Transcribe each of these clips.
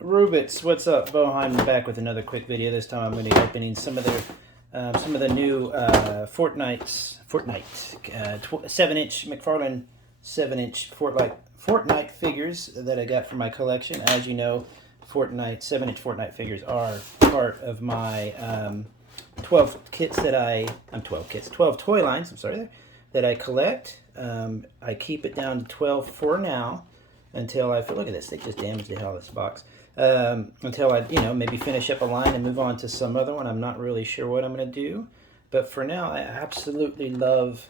Rubits, what's up? Beau-hindman back with another quick video. This time I'm going to be opening some of the new Fortnite 7-inch McFarlane 7-inch Fortnite figures that I got from my collection. As you know, 7-inch Fortnite figures are part of my 12 kits that 12 toy lines. I'm sorry, that I collect. I keep it down to 12 for now until I look at this. They just damaged the hell out of this box. Until I, maybe finish up a line and move on to some other one. I'm not really sure what I'm going to do. But for now, I absolutely love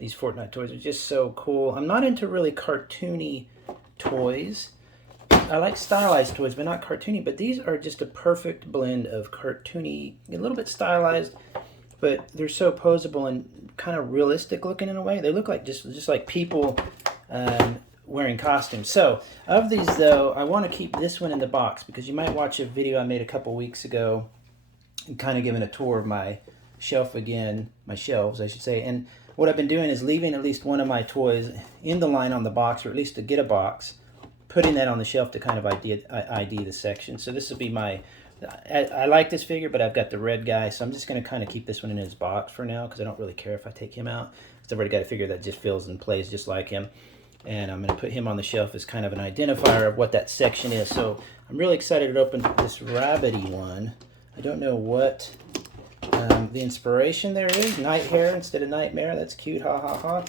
these Fortnite toys. They're just so cool. I'm not into really cartoony toys. I like stylized toys, but not cartoony. But these are just a perfect blend of cartoony, a little bit stylized, but they're so posable and kind of realistic looking in a way. They look like just like people wearing costumes. So of these though, I want to keep this one in the box because you might watch a video I made a couple weeks ago and kind of giving a tour of my shelf again, my shelves I should say. And what I've been doing is leaving at least one of my toys in the line on the box, or at least to get a box, putting that on the shelf to kind of ID the section. So this will be my, I like this figure, but I've got the red guy, so I'm just going to kind of keep this one in his box for now because I don't really care if I take him out. Because I've already got a figure that just feels and plays just like him. And I'm going to put him on the shelf as kind of an identifier of what that section is. So I'm really excited to open this rabbity one. I don't know what the inspiration there is. Night hair instead of nightmare. That's cute. Ha ha ha.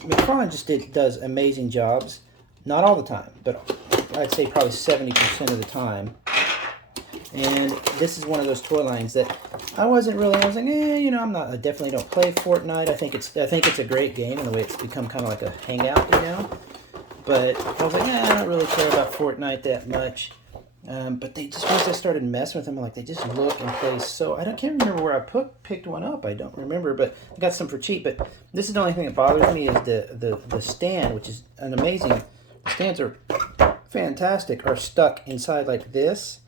McFarlane just does amazing jobs. Not all the time, but I'd say probably 70% of the time. And this is one of those toy lines that I was like, I definitely don't play Fortnite. I think it's a great game in the way it's become kind of like a hangout, But I was like, I don't really care about Fortnite that much. But they just, once I started messing with them, they just look and play so. Can't remember where I picked one up. I don't remember, but I got some for cheap. But this is the only thing that bothers me is the stand, which is an amazing. The stands are fantastic. Are stuck inside like this.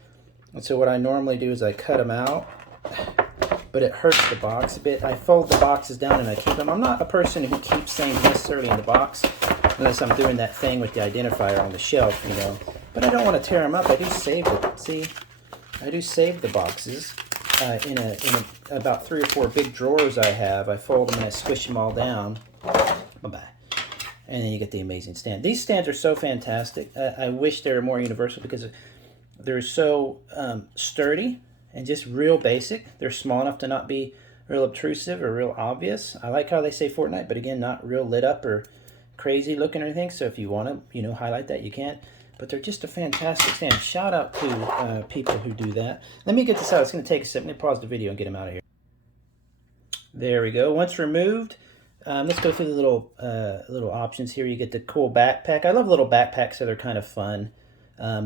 And so what I normally do is I cut them out, but it hurts the box a bit. I fold the boxes down and I keep them. I'm not a person who keeps things necessarily in the box unless I'm doing that thing with the identifier on the shelf, But I don't want to tear them up. I do save it. See, I do save the boxes in about 3 or 4 big drawers I have. I fold them and I squish them all down. Bye-bye. And then you get the amazing stand. These stands are so fantastic. I wish they were more universal because they're so sturdy and just real basic. They're small enough to not be real obtrusive or real obvious. I like how they say Fortnite, but again, not real lit up or crazy looking or anything. So if you want to, highlight that, you can. But they're just a fantastic stand. Shout out to people who do that. Let me get this out. It's going to take a second. Let me pause the video and get them out of here. There we go. Once removed, let's go through the little options here. You get the cool backpack. I love little backpacks, so they're kind of fun.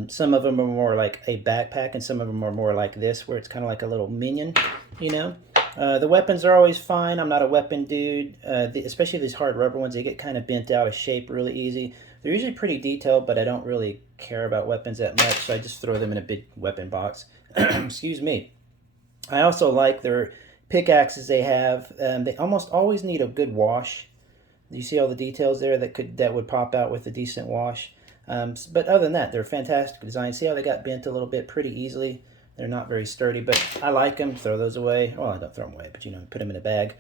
Some of them are more like a backpack, and some of them are more like this, where it's kind of like a little minion, The weapons are always fine. I'm not a weapon dude, especially these hard rubber ones. They get kind of bent out of shape really easy. They're usually pretty detailed, but I don't really care about weapons that much, so I just throw them in a big weapon box. Excuse me. I also like their pickaxes they have. They almost always need a good wash. You see all the details there that would pop out with a decent wash. But other than that, they're fantastic design. See how they got bent a little bit pretty easily? They're not very sturdy, but I like them. Throw those away. Well, I don't throw them away, but put them in a bag.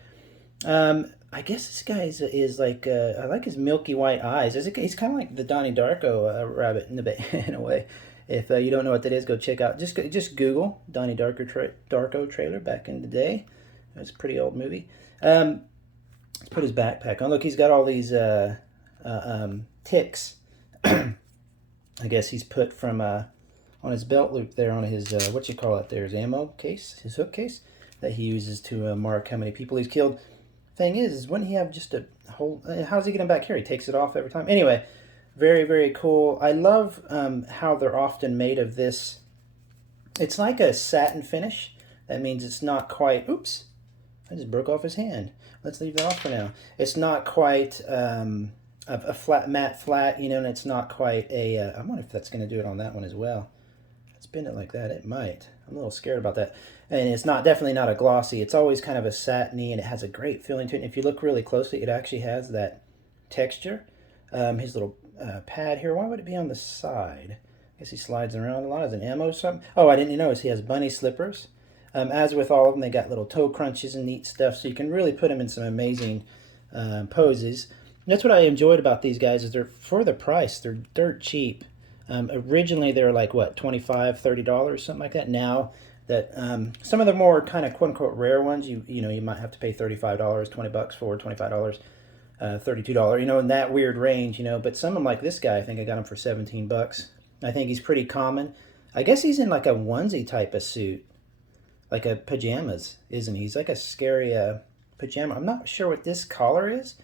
I guess this guy is like, I like his milky white eyes. He's kind of like the Donnie Darko rabbit in a way. If you don't know what that is, go check out. Just Google Donnie Darko trailer back in the day. It's a pretty old movie. Let's put his backpack on. Look, he's got all these ticks. I guess he's put from on his belt loop there on his his ammo case, his hook case that he uses to mark how many people he's killed. Thing is wouldn't he have just a whole? How's he getting back here? He takes it off every time. Anyway, very very cool. I love how they're often made of this. It's like a satin finish. That means it's not quite. Oops, I just broke off his hand. Let's leave that off for now. It's not quite. A matte flat, and it's not quite a. I wonder if that's going to do it on that one as well. Spin it like that, it might. I'm a little scared about that. And it's definitely not a glossy. It's always kind of a satiny, and it has a great feeling to it. And if you look really closely, it actually has that texture. His little pad here. Why would it be on the side? guess he slides around a lot as an ammo or something. Oh, I didn't notice he has bunny slippers. As with all of them, they got little toe crunches and neat stuff, so you can really put them in some amazing poses. And that's what I enjoyed about these guys, is they're, for the price, they're dirt cheap. Originally, they were like, what, $25, $30, something like that. Now that some of the more kind of quote-unquote rare ones, you know, you might have to pay $35, $20 for, $25, $32, you know, in that weird range, you know. But some of them, like this guy, I think I got him for 17 bucks. I think he's pretty common. I guess he's in like a onesie type of suit, like a pajamas, isn't he? He's like a scary pajama. I'm not sure what this collar is,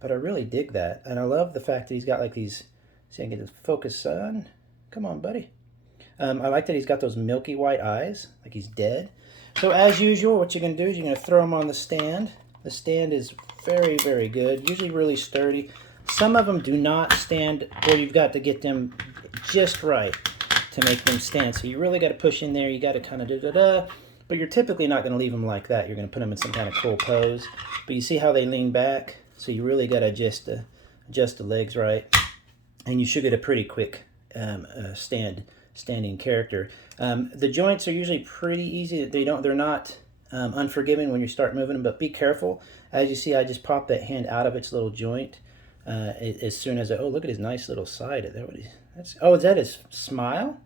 but I really dig that. And I love the fact that he's got like these, see if I can get this focus on. Come on, buddy. I like that he's got those milky white eyes, like he's dead. So as usual, what you're going to do is you're going to throw him on the stand. The stand is very, very good, usually really sturdy. Some of them do not stand, or you've got to get them just right to make them stand. So you really got to push in there. You got to kind of da-da-da. But you're typically not going to leave them like that. You're going to put them in some kind of cool pose. But you see how they lean back? So you really got to adjust the legs right. And you should get a pretty quick standing character. The joints are usually pretty easy. They're not unforgiving when you start moving them, but be careful. As you see, I just popped that hand out of its little joint as soon as oh, look at his nice little side. Oh, is that his smile?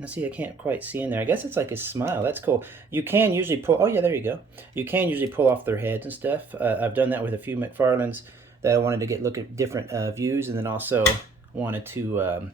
Let's see, I can't quite see in there. I guess it's like his smile. That's cool. You can usually pull, oh yeah, there you go. You can usually pull off their heads and stuff. I've done that with a few McFarlanes that I wanted to look at different views, and then also wanted to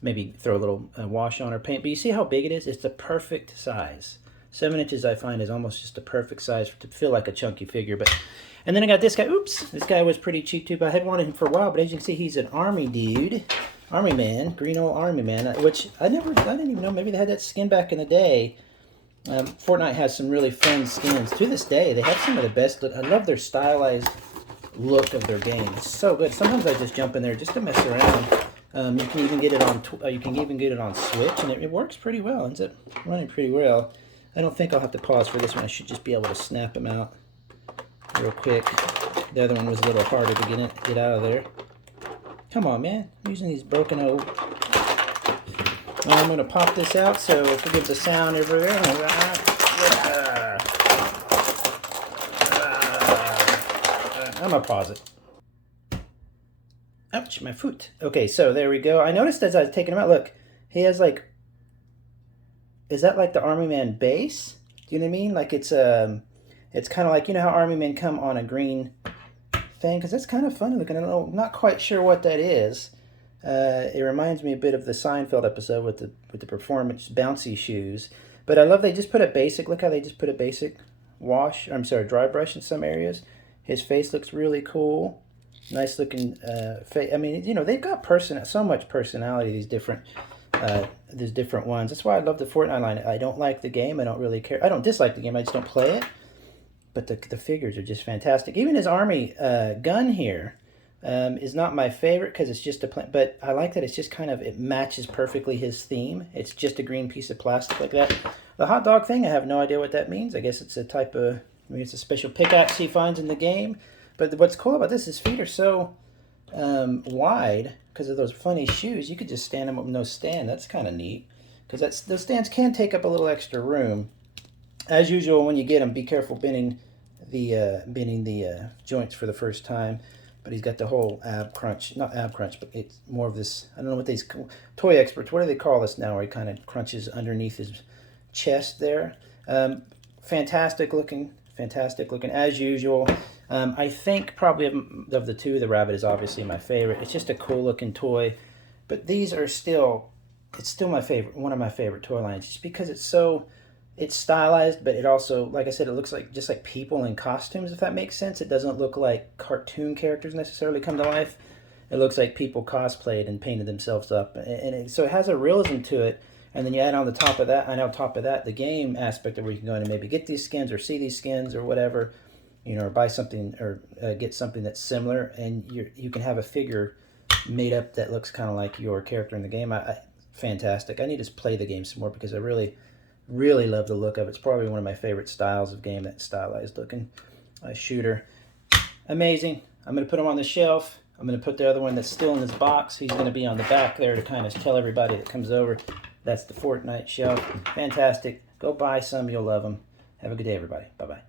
maybe throw a little wash on or paint. But you see how big it is? It's the perfect size. 7 inches I find is almost just the perfect size to feel like a chunky figure. But and then I got this guy. Oops, this guy was pretty cheap too, but I had wanted him for a while. But as you can see, he's an army dude. Army man, green old army man, which I didn't even know, maybe they had that skin back in the day. Fortnite has some really fun skins. To this day, they have some of the best. I love their stylized look of their game. It's so good. Sometimes I just jump in there just to mess around. You can even get it on Switch, and it works pretty well. Ends up running pretty well. I don't think I'll have to pause for this one. I should just be able to snap them out real quick. The other one was a little harder to get out of there. Come on, man. I'm using these broken old. I'm going to pop this out, so forgive the sound over there. I'm going to pause it. Ouch, my foot. Okay, so there we go. I noticed as I was taking him out, look, he has like, is that like the Army Man base? Do you know what I mean? Like it's kind of like, you know how Army Men come on a green thing, because that's kind of funny looking. I don't know, I'm not quite sure what that is. It reminds me a bit of the Seinfeld episode with the performance bouncy shoes. But I love they just put a basic. Look how they just put a basic dry brush in some areas. His face looks really cool. Nice looking face. I mean, you know, they've got so much personality. These different ones. That's why I love the Fortnite line. I don't like the game. I don't really care. I don't dislike the game. I just don't play it. But the figures are just fantastic. Even his army gun here is not my favorite because it's just a but I like that it's just kind of, it matches perfectly his theme. It's just a green piece of plastic like that. The hot dog thing, I have no idea what that means. I guess it's a type of, maybe it's a special pickaxe he finds in the game. But what's cool about this, his feet are so wide because of those funny shoes. You could just stand them up with no stand. That's kind of neat because those stands can take up a little extra room. As usual, when you get them, be careful bending the joints for the first time. But he's got the whole ab crunch, not ab crunch, but it's more of this, I don't know what these toy experts, what do they call this now, where he kind of crunches underneath his chest there. Fantastic looking, as usual. I think probably of the two, the rabbit is obviously my favorite. It's just a cool looking toy. But these are it's still my favorite, one of my favorite toy lines, just because it's stylized, but it also, like I said, it looks like just like people in costumes, if that makes sense. It doesn't look like cartoon characters necessarily come to life. It looks like people cosplayed and painted themselves up. So it has a realism to it. And then you add on top of that, the game aspect of where you can go in and maybe get these skins or see these skins or whatever, you know, or buy something or get something that's similar. And you can have a figure made up that looks kind of like your character in the game. Fantastic. I need to play the game some more because I really love the look of it. It's probably one of my favorite styles of game, that stylized looking shooter. Amazing. I'm going to put them on the shelf. I'm going to put the other one that's still in this box. He's going to be on the back there to kind of tell everybody that comes over. That's the Fortnite shelf. Fantastic. Go buy some. You'll love them. Have a good day, everybody. Bye-bye.